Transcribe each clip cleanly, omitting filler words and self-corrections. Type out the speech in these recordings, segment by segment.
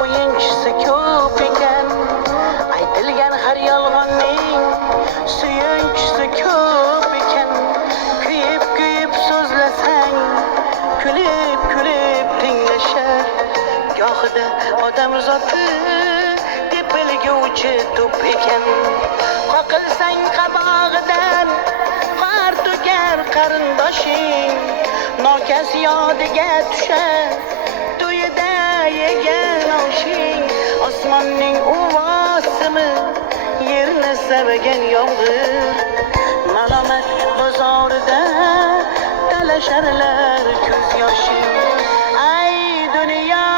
o'yinchisi ko'p ekan. Aytilgan har yolg'onning suyunchisi ko'p ekan. Kuyib so'zlasang, kulib tinglashar. Gohida odam zoti tepilguvchi to'p ekan. Qoqilsang qabog'idan qor to'kar qarindoshing. Nokas yodiga tushar to'yida yegan oshing. Osmonning uvosimi yerni savagan yomg'ir. Malomat bozorida talasharlar ko'z yoshing. Ay dunyo,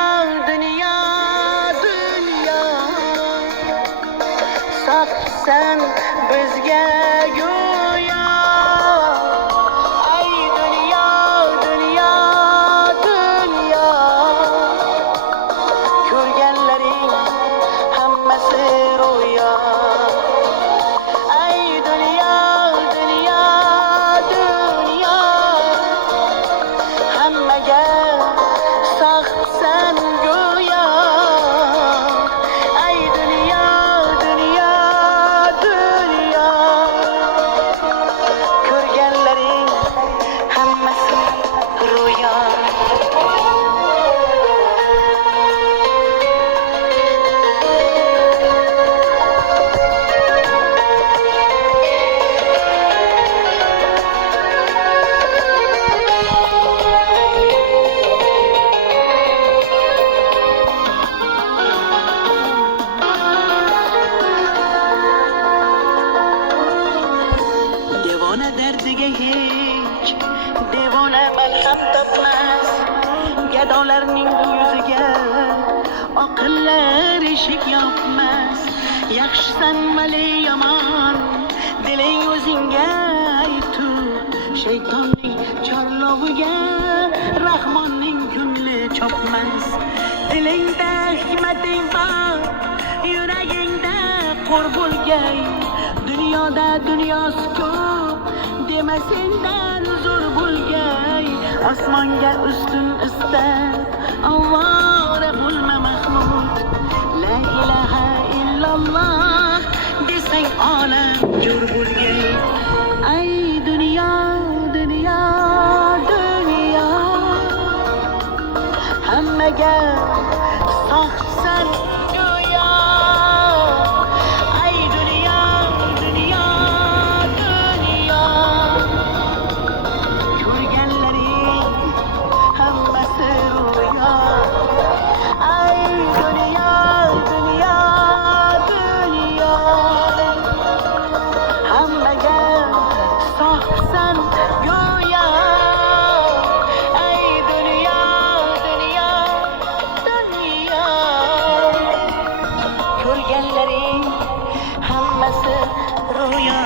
dunyo, dunyo, sofsan bizga go'yo. Ay dunyo, dunyo, dunyo, ko'rganlaring hammasi ro'yo. Ay dunyo, dunyo, dunyo, hammaga sohibsan go'yo. Ay dunyo, dunyo, dunyo, ko'rganlaring hammasi ro'yo. Devona dardiga hech devona malham topmas. Gadolarning yuziga oqillar eshik yopmas. Yaxshisan mali yomon diling o'zingga aytib. Shaytonning chorloviga rahmonning ko'ngli chopmas. Dilingda hikmating bor, yuragingda qo'r bo'lgay. Dunyoda dunyosi ko'p, dema sendan zo'r bo'lgay. Osmonga ustun ista, avvora bo'lma mahmud. La ilaha illalloh desang olam jo'r bo'lgay. Ay dunyo, dunyo, dunyo, hammaga sohibsan go'yo. Ay dunyo, dunyo, dunyo, ko'rganlaring hammasi ro'yo. Ay dunyo, dunyo, dunyo, hammaga sohibsan go'yo. Ay dunyo, dunyo, dunyo, ko'rganlaring hammasi ro'yo.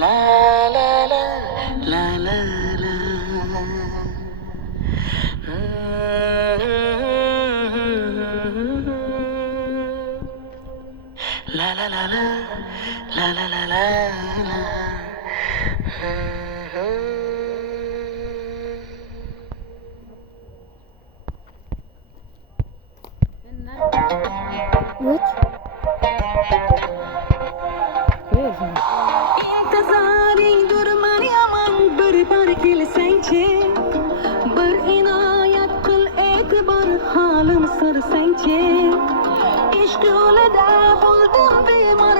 La la la la la la. La la la la la la la la la. What? İntizaring durman yaman bir kelsangchi. Bir inoyat qil e'tibor halim so'rasangchi. Ishq yo'lida bo'ldim bemor